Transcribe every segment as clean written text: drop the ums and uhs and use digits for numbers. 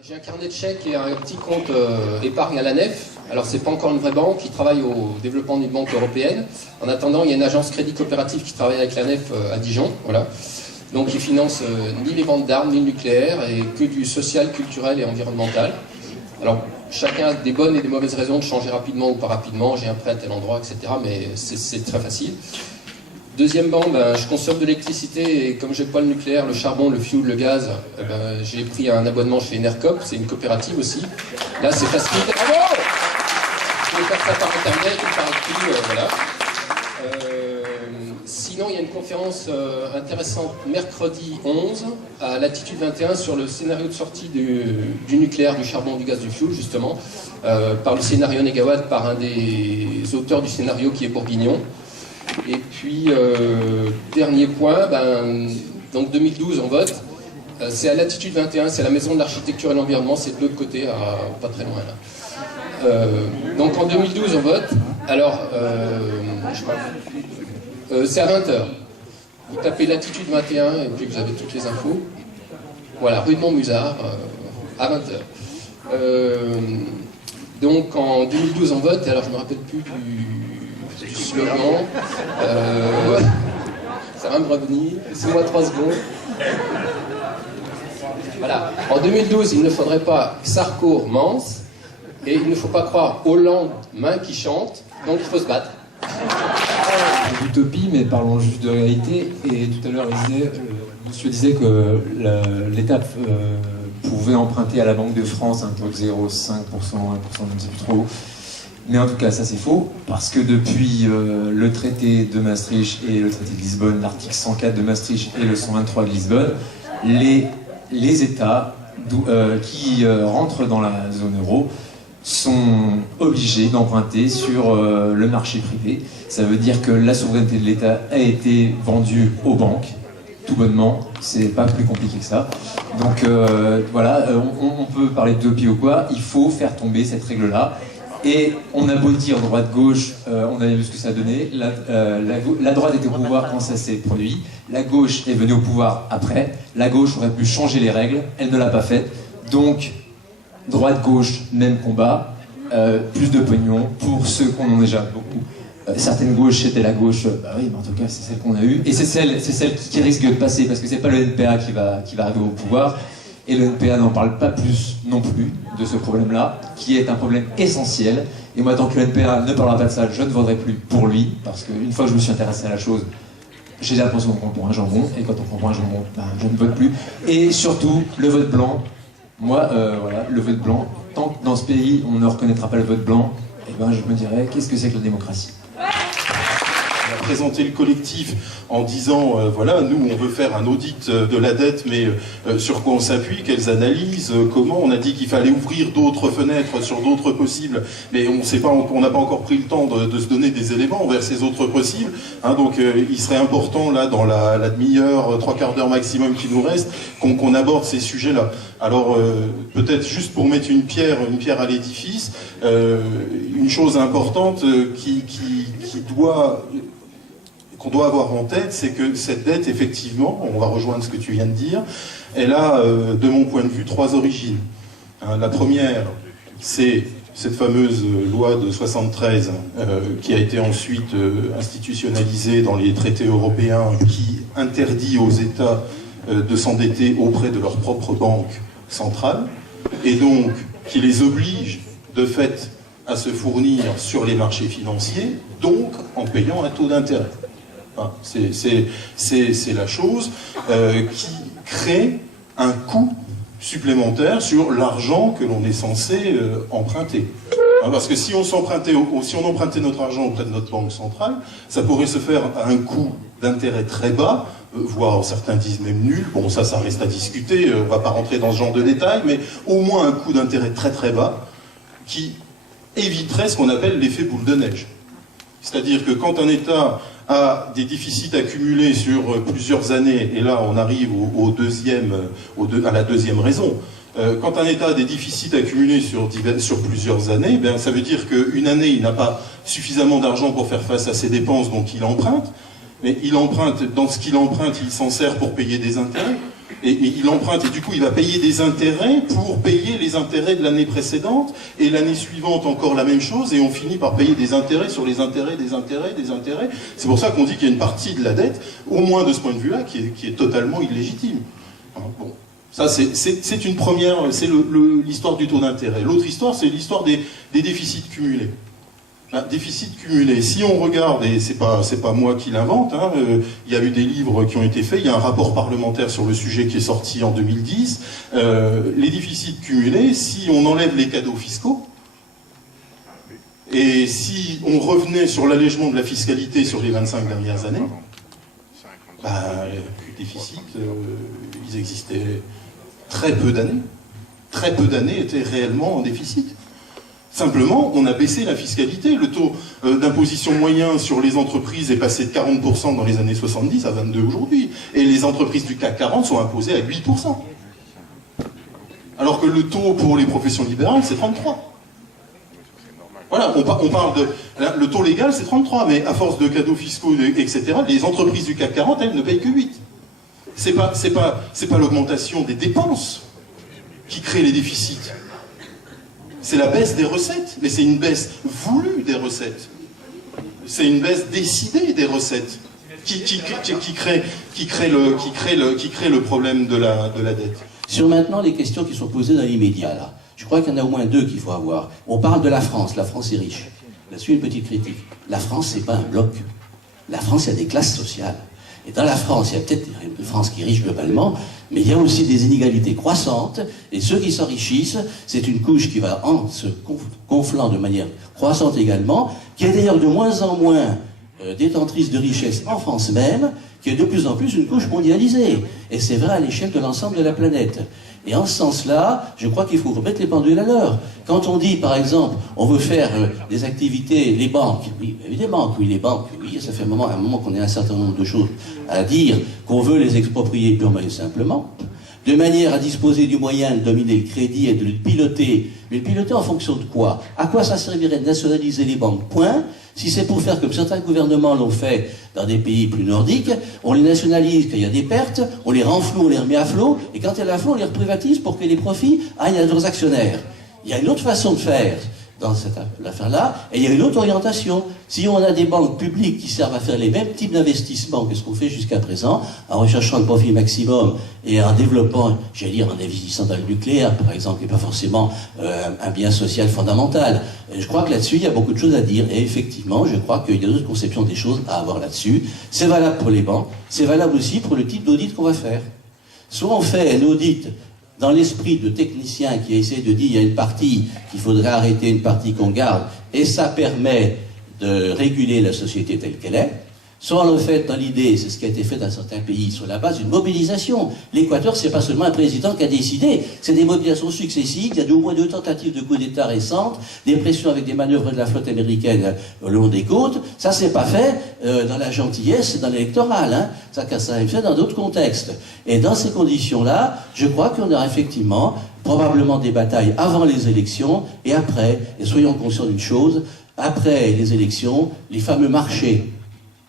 J'ai un carnet de chèques et un petit compte épargne à la Nef. Alors c'est pas encore une vraie banque qui travaille au développement d'une banque européenne. En attendant, il y a une agence crédit coopérative qui travaille avec la Nef à Dijon. Voilà. Donc ils financent ni les ventes d'armes, ni le nucléaire, et que du social, culturel et environnemental. Alors chacun a des bonnes et des mauvaises raisons de changer rapidement ou pas rapidement. J'ai un prêt à tel endroit, etc. Mais c'est très facile. Deuxièmement, je consomme de l'électricité et comme je n'ai pas le nucléaire, le charbon, le fioul, le gaz, j'ai pris un abonnement chez Enercop, c'est une coopérative aussi. Là, c'est facile. Bravo! Je peux faire ça par internet ou par écrit, voilà. Sinon, il y a une conférence intéressante mercredi 11 à Latitude 21 sur le scénario de sortie du nucléaire, du charbon, du gaz, du fioul, justement, par le scénario Négawatt, par un des auteurs du scénario qui est bourguignon. Et puis, dernier point, donc 2012 on vote, c'est à Latitude 21, c'est la maison de l'architecture et de l'environnement, c'est de l'autre côté, pas très loin là. Donc en 2012 on vote, alors, c'est à 20h. Vous tapez Latitude 21 et puis vous avez toutes les infos. Voilà, rue de Montmusard, à 20h. Donc en 2012 on vote, et alors je ne me rappelle plus du slogan. Ça va me revenir, laissez-moi 3 secondes. Voilà. En 2012, il ne faudrait pas Sarko Mans, et il ne faut pas croire Hollande main qui chante, donc il faut se battre. Utopie, mais parlons juste de réalité. Et tout à l'heure, monsieur disait que l'État pouvait emprunter à la Banque de France un taux de 0,5%, 1%, je ne sais plus trop. Mais en tout cas, ça c'est faux, parce que depuis le traité de Maastricht et le traité de Lisbonne, l'article 104 de Maastricht et le 123 de Lisbonne, les États qui rentrent dans la zone euro sont obligés d'emprunter sur le marché privé. Ça veut dire que la souveraineté de l'État a été vendue aux banques, tout bonnement, c'est pas plus compliqué que ça. Donc voilà, on peut parler d'utopie ou quoi, il faut faire tomber cette règle-là. Et on a beau dire droite-gauche, on a vu ce que ça donnait. La droite était au pouvoir quand ça s'est produit. La gauche est venue au pouvoir après. La gauche aurait pu changer les règles, elle ne l'a pas fait. Donc, droite-gauche, même combat. Plus de pognon pour ceux qu'on en a déjà beaucoup. Certaines gauches, c'était la gauche, bah oui, mais en tout cas, c'est celle qu'on a eue. Et c'est celle qui risque de passer, parce que c'est pas le NPA qui va arriver au pouvoir. Et le NPA n'en parle pas plus non plus de ce problème-là, qui est un problème essentiel. Et moi, tant que le NPA ne parlera pas de ça, je ne voterai plus pour lui, parce qu'une fois que je me suis intéressé à la chose, j'ai l'impression qu'on prend pour un jambon, et quand on prend pour un jambon, je ne vote plus. Et surtout, le vote blanc. Moi, voilà, le vote blanc, tant que dans ce pays, on ne reconnaîtra pas le vote blanc, eh ben, je me dirais, qu'est-ce que c'est que la démocratie ? On a présenté le collectif en disant voilà, nous on veut faire un audit de la dette, mais sur quoi on s'appuie, quelles analyses, comment. On a dit qu'il fallait ouvrir d'autres fenêtres sur d'autres possibles, mais on n'a pas encore pris le temps de se donner des éléments vers ces autres possibles. Hein, donc il serait important là dans la demi-heure, 3/4 d'heure maximum qui nous reste, qu'on aborde ces sujets-là. Alors peut-être juste pour mettre une pierre à l'édifice, une chose importante qu'on doit avoir en tête, c'est que cette dette, effectivement, on va rejoindre ce que tu viens de dire, elle a, de mon point de vue, 3 origines. Hein, la première, c'est cette fameuse loi de 73 qui a été ensuite institutionnalisée dans les traités européens, qui interdit aux États de s'endetter auprès de leur propre banque centrale, et donc qui les oblige, de fait, à se fournir sur les marchés financiers, donc en payant un taux d'intérêt. Enfin, c'est la chose qui crée un coût supplémentaire sur l'argent que l'on est censé emprunter. Hein, parce que si on empruntait notre argent auprès de notre banque centrale, ça pourrait se faire à un coût d'intérêt très bas, voire certains disent même nul. Bon, ça reste à discuter, on ne va pas rentrer dans ce genre de détails, mais au moins un coût d'intérêt très très bas qui éviterait ce qu'on appelle l'effet boule de neige. C'est-à-dire que quand un État a des déficits accumulés sur plusieurs années, et là on arrive à la deuxième raison, quand un État a des déficits accumulés sur plusieurs années, ben, ça veut dire qu'une année il n'a pas suffisamment d'argent pour faire face à ses dépenses, donc il emprunte, mais il emprunte, dans ce qu'il emprunte, il s'en sert pour payer des intérêts. mais il emprunte et du coup il va payer des intérêts pour payer les intérêts de l'année précédente, et l'année suivante encore la même chose, et on finit par payer des intérêts sur les intérêts, des intérêts, des intérêts. C'est pour ça qu'on dit qu'il y a une partie de la dette, au moins de ce point de vue-là, qui est totalement illégitime. Bon, ça c'est une première, c'est l'histoire du taux d'intérêt. L'autre histoire, c'est l'histoire des déficits cumulés. Déficit cumulé. Si on regarde, et c'est pas moi qui l'invente, hein, il y a eu des livres qui ont été faits, il y a un rapport parlementaire sur le sujet qui est sorti en 2010. Les déficits cumulés, si on enlève les cadeaux fiscaux, et si on revenait sur l'allègement de la fiscalité sur les 25 dernières années, les déficits, ils existaient très peu d'années. Très peu d'années étaient réellement en déficit. Simplement, on a baissé la fiscalité. Le taux d'imposition moyen sur les entreprises est passé de 40% dans les années 70 à 22% aujourd'hui. Et les entreprises du CAC 40 sont imposées à 8%. Alors que le taux pour les professions libérales, c'est 33%. Voilà, on parle de... Le taux légal, c'est 33%, mais à force de cadeaux fiscaux, etc., les entreprises du CAC 40, elles ne payent que 8%. C'est pas l'augmentation des dépenses qui crée les déficits. C'est la baisse des recettes, mais c'est une baisse voulue des recettes. C'est une baisse décidée des recettes qui crée le problème de la dette. Sur maintenant les questions qui sont posées dans l'immédiat, là, je crois qu'il y en a au moins deux qu'il faut avoir. On parle de la France est riche. Là-dessus, une petite critique. La France, c'est pas un bloc. La France, il y a des classes sociales. Et dans la France, il y a peut-être une France qui est riche globalement, mais il y a aussi des inégalités croissantes, et ceux qui s'enrichissent, c'est une couche qui va en se gonflant de manière croissante également, qui est d'ailleurs de moins en moins détentrice de richesse en France même, qui est de plus en plus une couche mondialisée. Et c'est vrai à l'échelle de l'ensemble de la planète. Et en ce sens-là, je crois qu'il faut remettre les pendules à l'heure. Quand on dit, par exemple, on veut faire des activités, les banques, oui, évidemment, oui, les banques, oui, ça fait un moment qu'on a un certain nombre de choses à dire, qu'on veut les exproprier purement et simplement, de manière à disposer du moyen de dominer le crédit et de le piloter. Mais le piloter en fonction de quoi? À quoi ça servirait de nationaliser les banques? Point. Si c'est pour faire comme certains gouvernements l'ont fait dans des pays plus nordiques, on les nationalise quand il y a des pertes, on les renfloue, on les remet à flot, et quand il y a la flot, on les reprivatise pour que les profits aillent à leurs actionnaires. Il y a une autre façon de faire dans cette affaire-là, et il y a une autre orientation. Si on a des banques publiques qui servent à faire les mêmes types d'investissements que ce qu'on fait jusqu'à présent, en recherchant le profit maximum et en développant, j'allais dire, en investissant dans le nucléaire, par exemple, qui n'est pas forcément un bien social fondamental. Et je crois que là-dessus, il y a beaucoup de choses à dire. Et effectivement, je crois qu'il y a d'autres conceptions des choses à avoir là-dessus. C'est valable pour les banques, c'est valable aussi pour le type d'audit qu'on va faire. Soit on fait un audit dans l'esprit de technicien qui essaie de dire il y a une partie qu'il faudrait arrêter, une partie qu'on garde, et ça permet de réguler la société telle qu'elle est. Soit on le fait dans l'idée, c'est ce qui a été fait dans certains pays, sur la base d'une mobilisation. L'Équateur, c'est pas seulement un président qui a décidé, c'est des mobilisations successives. Il y a au moins 2 tentatives de coup d'État récentes, des pressions avec des manœuvres de la flotte américaine le long des côtes. Ça, c'est pas fait dans la gentillesse, c'est dans l'électoral. Hein. Ça est fait dans d'autres contextes. Et dans ces conditions-là, je crois qu'on aura effectivement probablement des batailles avant les élections et après. Et soyons conscients d'une chose, après les élections, les fameux marchés,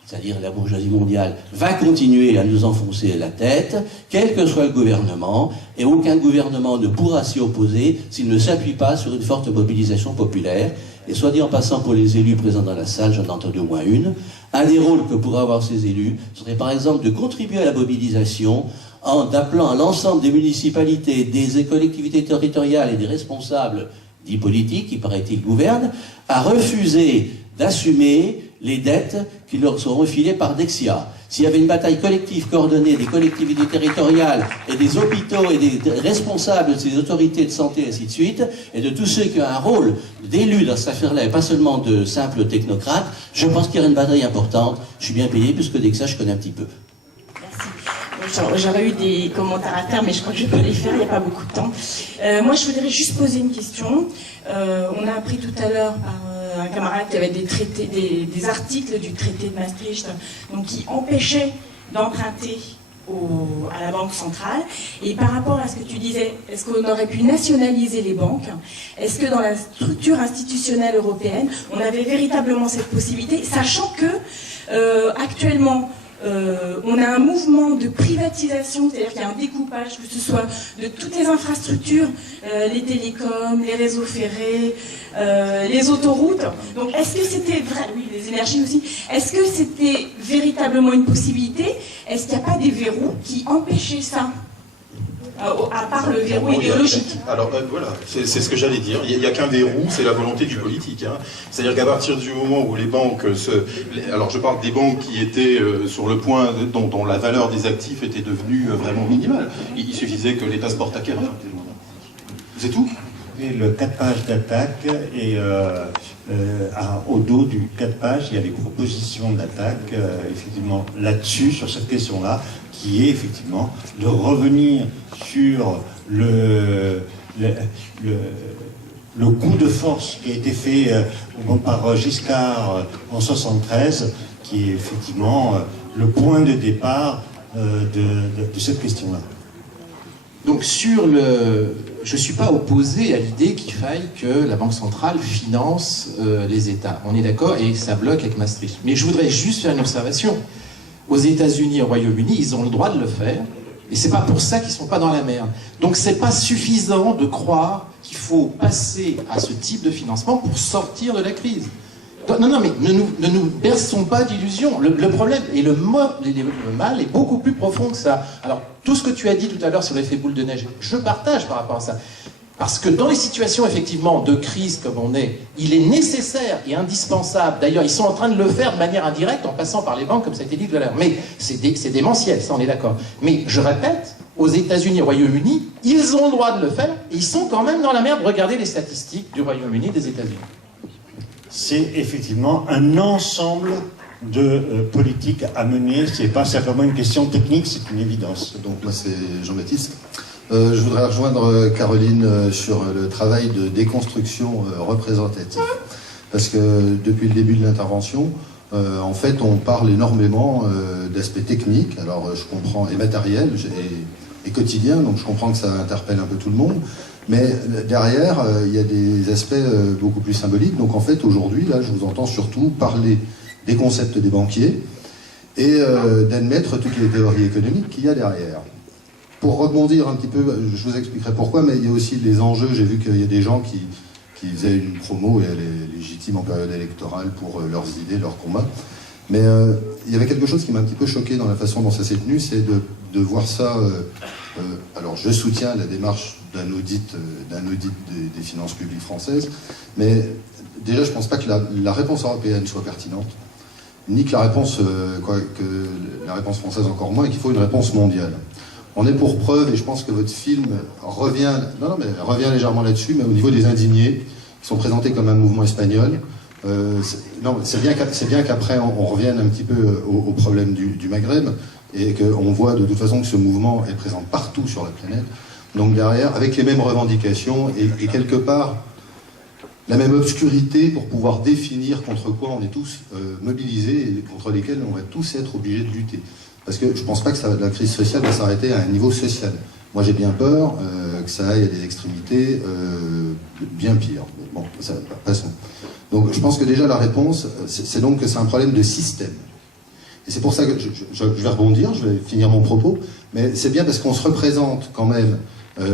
c'est-à-dire la bourgeoisie mondiale, va continuer à nous enfoncer la tête, quel que soit le gouvernement, et aucun gouvernement ne pourra s'y opposer s'il ne s'appuie pas sur une forte mobilisation populaire. Et soit dit en passant, pour les élus présents dans la salle, j'en ai entendu au moins une, un des rôles que pourraient avoir ces élus serait par exemple de contribuer à la mobilisation en appelant à l'ensemble des municipalités, des collectivités territoriales et des responsables dits politiques, qui paraît-il gouvernent, à refuser d'assumer les dettes qui leur sont refilées par Dexia. S'il y avait une bataille collective coordonnée des collectivités territoriales et des hôpitaux et des responsables de ces autorités de santé, et ainsi de suite, et de tous ceux qui ont un rôle d'élu dans cette affaire-là, et pas seulement de simples technocrates, je pense qu'il y aurait une bataille importante. Je suis bien payé, puisque Dexia, je connais un petit peu. Merci. J'aurais eu des commentaires à faire, mais je crois que je peux les faire, il n'y a pas beaucoup de temps. Moi, je voudrais juste poser une question. On a appris tout à l'heure par un camarade qui avait des articles du traité de Maastricht, donc qui empêchaient d'emprunter à la Banque centrale. Et par rapport à ce que tu disais, est-ce qu'on aurait pu nationaliser les banques? Est-ce que dans la structure institutionnelle européenne, on avait véritablement cette possibilité, sachant que actuellement, on a un mouvement de privatisation, c'est-à-dire qu'il y a un découpage, que ce soit de toutes les infrastructures, les télécoms, les réseaux ferrés, les autoroutes. Donc est-ce que c'était vrai, oui, les énergies aussi, est-ce que c'était véritablement une possibilité? Est-ce qu'il n'y a pas des verrous qui empêchaient ça? À part le verrou idéologique. Alors voilà, c'est ce que j'allais dire. Il n'y a qu'un verrou, c'est la volonté du politique. Hein. C'est-à-dire qu'à partir du moment où les banques alors je parle des banques qui étaient sur le point dont la valeur des actifs était devenue vraiment minimale. Il suffisait que l'État se porte acquéreur. C'est tout. Et le 4 pages d'attaque et au dos du 4 pages, il y a les propositions d'attaque effectivement là-dessus, sur cette question-là, qui est effectivement de revenir sur le coup de force qui a été fait par Giscard en 1973, qui est effectivement le point de départ de cette question-là. Donc je ne suis pas opposé à l'idée qu'il faille que la Banque centrale finance les États. On est d'accord, et ça bloque avec Maastricht. Mais je voudrais juste faire une observation. Aux États-Unis et au Royaume-Uni, ils ont le droit de le faire, et c'est pas pour ça qu'ils sont pas dans la merde. Donc c'est pas suffisant de croire qu'il faut passer à ce type de financement pour sortir de la crise. Non, mais ne nous berçons pas d'illusions. Le problème et le mal est beaucoup plus profond que ça. Alors, tout ce que tu as dit tout à l'heure sur l'effet boule de neige, je partage par rapport à ça. Parce que dans les situations, effectivement, de crise comme on est, il est nécessaire et indispensable. D'ailleurs, ils sont en train de le faire de manière indirecte en passant par les banques, comme ça a été dit tout à l'heure. Mais c'est démentiel, ça on est d'accord. Mais je répète, aux États-Unis et au Royaume-Uni, ils ont le droit de le faire et ils sont quand même dans la merde. Regardez les statistiques du Royaume-Uni et des États-Unis. C'est effectivement un ensemble de politiques à mener. C'est pas simplement une question technique, c'est une évidence. Donc moi c'est Jean-Baptiste. Je voudrais rejoindre Caroline sur le travail de déconstruction représentative. Parce que depuis le début de l'intervention, en fait, on parle énormément d'aspects techniques, alors je comprends, et matériels, et quotidiens, donc je comprends que ça interpelle un peu tout le monde, mais derrière, il y a des aspects beaucoup plus symboliques. Donc en fait, aujourd'hui, là, je vous entends surtout parler des concepts des banquiers et d'admettre toutes les théories économiques qu'il y a derrière. Pour rebondir un petit peu, je vous expliquerai pourquoi, mais il y a aussi les enjeux. J'ai vu qu'il y a des gens qui faisaient une promo, et elle est légitime en période électorale pour leurs idées, leurs combats. Mais il y avait quelque chose qui m'a un petit peu choqué dans la façon dont ça s'est tenu, c'est de voir ça... alors je soutiens la démarche d'un audit des finances publiques françaises, mais déjà je ne pense pas que la réponse européenne soit pertinente, ni que la réponse française encore moins, et qu'il faut une réponse mondiale. On est pour preuve, et je pense que votre film revient légèrement là-dessus, mais au niveau des indignés, qui sont présentés comme un mouvement espagnol. C'est bien qu'après on revienne un petit peu au problème du Maghreb, et qu'on voit de toute façon que ce mouvement est présent partout sur la planète. Donc derrière, avec les mêmes revendications, et quelque part, la même obscurité pour pouvoir définir contre quoi on est tous mobilisés, et contre lesquels on va tous être obligés de lutter. Parce que je ne pense pas que la crise sociale va s'arrêter à un niveau social. Moi j'ai bien peur que ça aille à des extrémités bien pires. Bon, ça, passons. Donc je pense que déjà la réponse, c'est donc que c'est un problème de système. Et c'est pour ça que je vais rebondir, je vais finir mon propos, mais c'est bien parce qu'on se représente quand même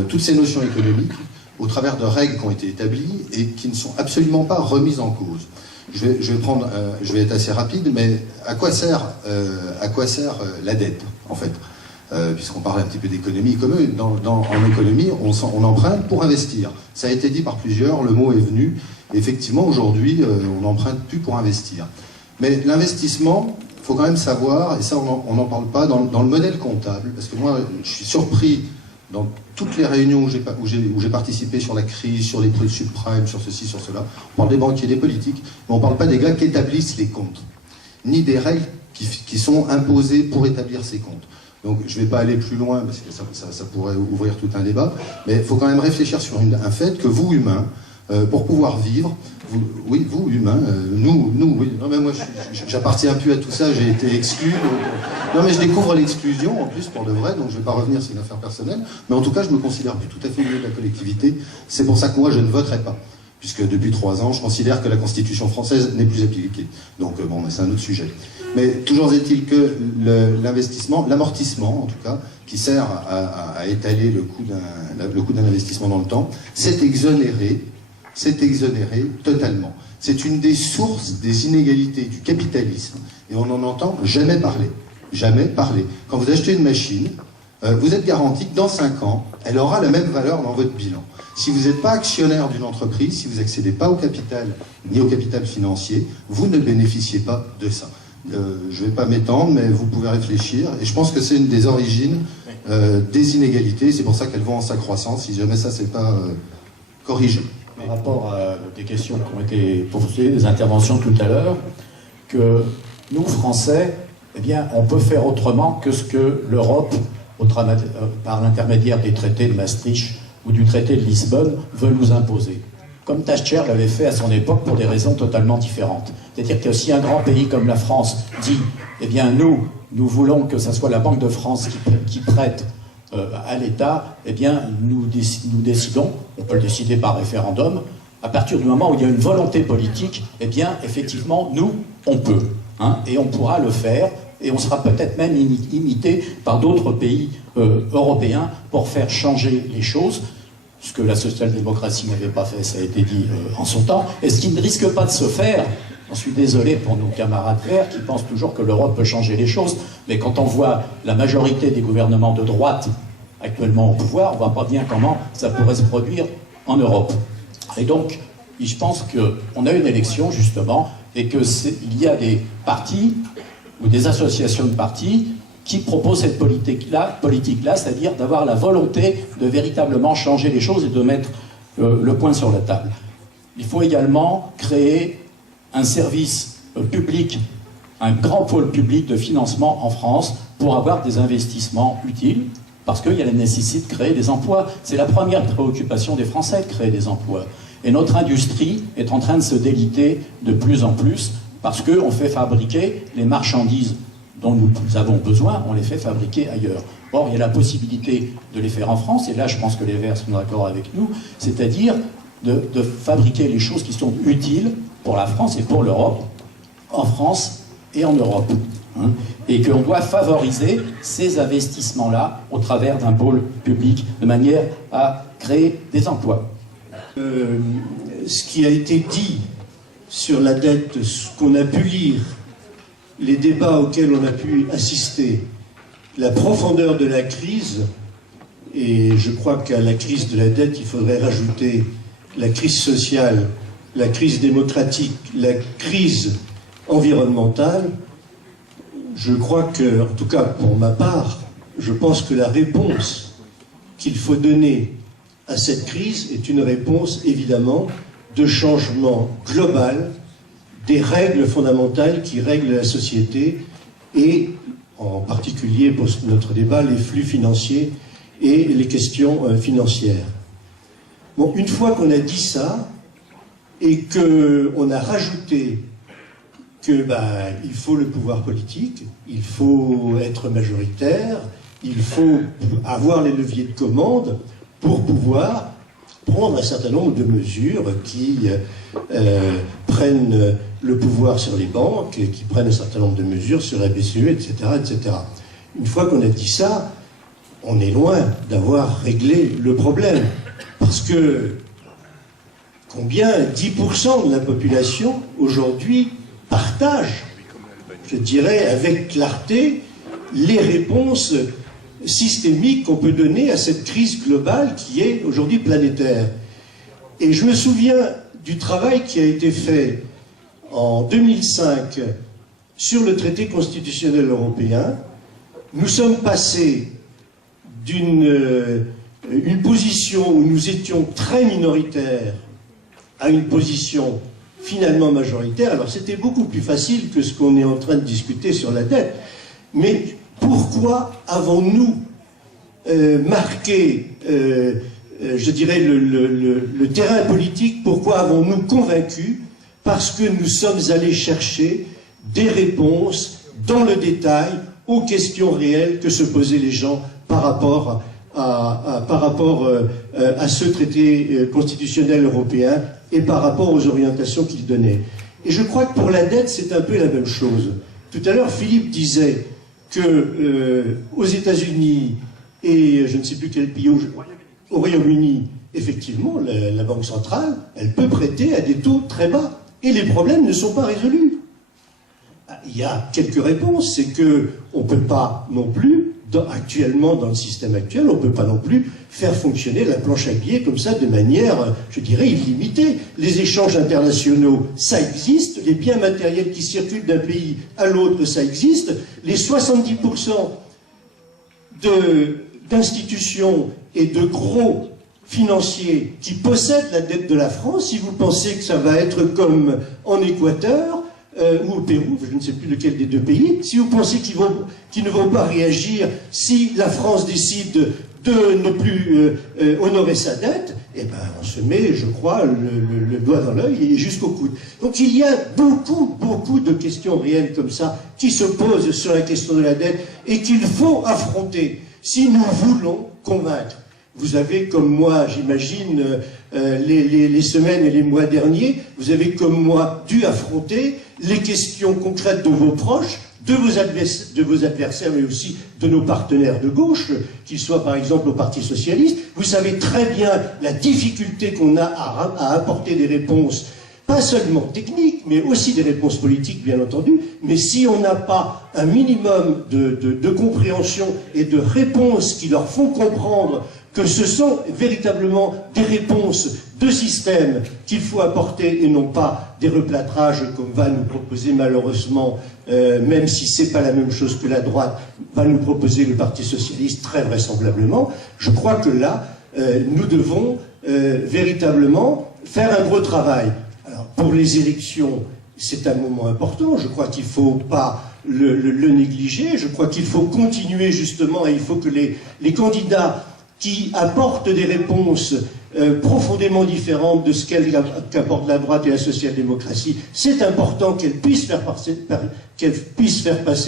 toutes ces notions économiques au travers de règles qui ont été établies et qui ne sont absolument pas remises en cause. Je vais être assez rapide, mais à quoi sert la dette, en fait, puisqu'on parle un petit peu d'économie. En économie, on emprunte pour investir. Ça a été dit par plusieurs, le mot est venu. Effectivement, aujourd'hui, on n'emprunte plus pour investir. Mais l'investissement, il faut quand même savoir, et ça on n'en parle pas, dans le modèle comptable, parce que moi, je suis surpris dans toutes les réunions où j'ai participé sur la crise, sur les prix de subprime, sur ceci, sur cela. On parle des banquiers, des politiques, mais on ne parle pas des gars qui établissent les comptes, ni des règles qui sont imposées pour établir ces comptes. Donc je ne vais pas aller plus loin, parce que ça pourrait ouvrir tout un débat, mais il faut quand même réfléchir sur un fait que vous, humains, pour pouvoir vivre, vous humains, nous, oui. Non mais moi j'appartiens plus à tout ça, j'ai été exclu. Non mais je découvre l'exclusion en plus pour de vrai, donc je ne vais pas revenir, c'est une affaire personnelle. Mais en tout cas, je me considère plus tout à fait au milieu de la collectivité. C'est pour ça que moi je ne voterai pas. puisque depuis 3 ans, je considère que la Constitution française n'est plus appliquée. Donc bon, c'est un autre sujet. Mais toujours est-il que l'investissement, l'amortissement en tout cas, qui sert à étaler le coût d'un investissement dans le temps, s'est exonéré totalement. C'est une des sources des inégalités du capitalisme, et on n'en entend jamais parler. Jamais parler. Quand vous achetez une machine, vous êtes garanti que dans 5 ans, elle aura la même valeur dans votre bilan. Si vous n'êtes pas actionnaire d'une entreprise, si vous n'accédez pas au capital, ni au capital financier, vous ne bénéficiez pas de ça. Je ne vais pas m'étendre, mais vous pouvez réfléchir. Et je pense que c'est une des origines des inégalités. C'est pour ça qu'elles vont en s'accroissant, si jamais ça, c'est pas corrigé. Par rapport à des questions qui ont été posées, des interventions tout à l'heure, que nous, Français, eh bien, on peut faire autrement que ce que l'Europe, par l'intermédiaire des traités de Maastricht ou du traité de Lisbonne, veut nous imposer. Comme Thatcher l'avait fait à son époque pour des raisons totalement différentes. C'est-à-dire que si un grand pays comme la France dit « Eh bien, nous voulons que ce soit la Banque de France qui prête à l'État, eh bien, nous décidons, on peut le décider par référendum, à partir du moment où il y a une volonté politique, eh bien, effectivement, nous, on peut. Hein, et on pourra le faire, et on sera peut-être même imité par d'autres pays européens pour faire changer les choses. Ce que la social-démocratie n'avait pas fait, ça a été dit en son temps, et ce qui ne risque pas de se faire. J'en suis désolé pour nos camarades verts qui pensent toujours que l'Europe peut changer les choses, mais quand on voit la majorité des gouvernements de droite actuellement au pouvoir, on ne voit pas bien comment ça pourrait se produire en Europe. Et donc, je pense qu'on a une élection, justement, et qu'il y a des partis ou des associations de partis qui proposent cette politique-là, c'est-à-dire d'avoir la volonté de véritablement changer les choses et de mettre le point sur la table. Il faut également créer un service public, un grand pôle public de financement en France pour avoir des investissements utiles, parce qu'il y a la nécessité de créer des emplois. C'est la première préoccupation des Français, de créer des emplois. Et notre industrie est en train de se déliter de plus en plus, parce qu'on fait fabriquer les marchandises dont nous avons besoin, on les fait fabriquer ailleurs. Or, il y a la possibilité de les faire en France, et là je pense que les Verts sont d'accord avec nous, c'est-à-dire de fabriquer les choses qui sont utiles pour la France et pour l'Europe, en France et en Europe. Hein, et qu'on doit favoriser ces investissements-là au travers d'un pôle public, de manière à créer des emplois. Ce qui a été dit sur la dette, ce qu'on a pu lire, les débats auxquels on a pu assister, la profondeur de la crise, et je crois qu'à la crise de la dette, il faudrait rajouter la crise sociale, la crise démocratique, la crise environnementale. Je crois que, en tout cas pour ma part, je pense que la réponse qu'il faut donner à cette crise est une réponse évidemment de changement global des règles fondamentales qui règlent la société et en particulier pour notre débat les flux financiers et les questions financières. Bon, une fois qu'on a dit ça et qu'on a rajouté que il faut le pouvoir politique, il faut être majoritaire, il faut avoir les leviers de commande pour pouvoir prendre un certain nombre de mesures qui prennent le pouvoir sur les banques, et qui prennent un certain nombre de mesures sur la BCE, etc., etc. Une fois qu'on a dit ça, on est loin d'avoir réglé le problème. Parce que combien 10% de la population aujourd'hui partage, je dirais avec clarté, les réponses systémiques qu'on peut donner à cette crise globale qui est aujourd'hui planétaire. Et je me souviens du travail qui a été fait en 2005 sur le traité constitutionnel européen. Nous sommes passés d'une position où nous étions très minoritaires à une position finalement majoritaire. Alors c'était beaucoup plus facile que ce qu'on est en train de discuter sur la dette. Mais pourquoi avons-nous marqué, je dirais, le terrain politique? Pourquoi avons-nous convaincu? Parce que nous sommes allés chercher des réponses dans le détail aux questions réelles que se posaient les gens par rapport par rapport à ce traité constitutionnel européen et par rapport aux orientations qu'il donnait. Et je crois que pour la dette, c'est un peu la même chose. Tout à l'heure, Philippe disait que aux États-Unis et je ne sais plus quel pays, au Royaume-Uni, effectivement, la Banque centrale, elle peut prêter à des taux très bas. Et les problèmes ne sont pas résolus. Il y a quelques réponses, c'est qu'on ne peut pas non plus, actuellement dans le système actuel, on ne peut pas non plus faire fonctionner la planche à billets comme ça de manière, je dirais, illimitée. Les échanges internationaux, ça existe, les biens matériels qui circulent d'un pays à l'autre, ça existe. Les 70% d'institutions et de gros financiers qui possèdent la dette de la France, si vous pensez que ça va être comme en Équateur, ou au Pérou, je ne sais plus lequel des deux pays, si vous pensez qu'ils ne vont pas réagir si la France décide de ne plus honorer sa dette, eh ben on se met, je crois, le doigt dans l'œil et jusqu'au coude. Donc il y a beaucoup de questions réelles comme ça qui se posent sur la question de la dette et qu'il faut affronter si nous voulons convaincre. Vous avez, comme moi, j'imagine, les semaines et les mois derniers, vous avez, comme moi, dû affronter les questions concrètes de vos proches, de vos adversaires, mais aussi de nos partenaires de gauche, qu'ils soient, par exemple, au Parti Socialiste. Vous savez très bien la difficulté qu'on a à apporter des réponses, pas seulement techniques, mais aussi des réponses politiques, bien entendu. Mais si on n'a pas un minimum de compréhension et de réponses qui leur font comprendre que ce sont véritablement des réponses de système qu'il faut apporter et non pas des replâtrages comme va nous proposer malheureusement, même si c'est pas la même chose que la droite, va nous proposer le Parti Socialiste très vraisemblablement. Je crois que là, nous devons véritablement faire un gros travail. Alors, pour les élections, c'est un moment important, je crois qu'il ne faut pas le négliger, je crois qu'il faut continuer justement et il faut que les candidats qui apportent des réponses profondément différentes de ce qu'apporte la droite et la social-démocratie, c'est important qu'elles puissent faire passer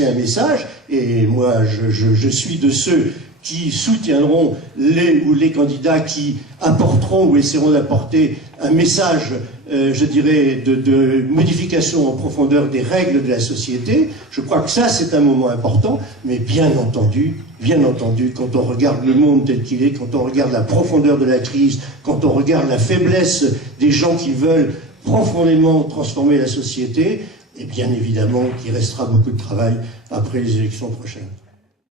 un message. Et moi, je suis de ceux qui soutiendront les candidats qui apporteront ou essaieront d'apporter un message, je dirais, de modification en profondeur des règles de la société. Je crois que ça, c'est un moment important, mais bien entendu, quand on regarde le monde tel qu'il est, quand on regarde la profondeur de la crise, quand on regarde la faiblesse des gens qui veulent profondément transformer la société, et bien évidemment qu'il restera beaucoup de travail après les élections prochaines.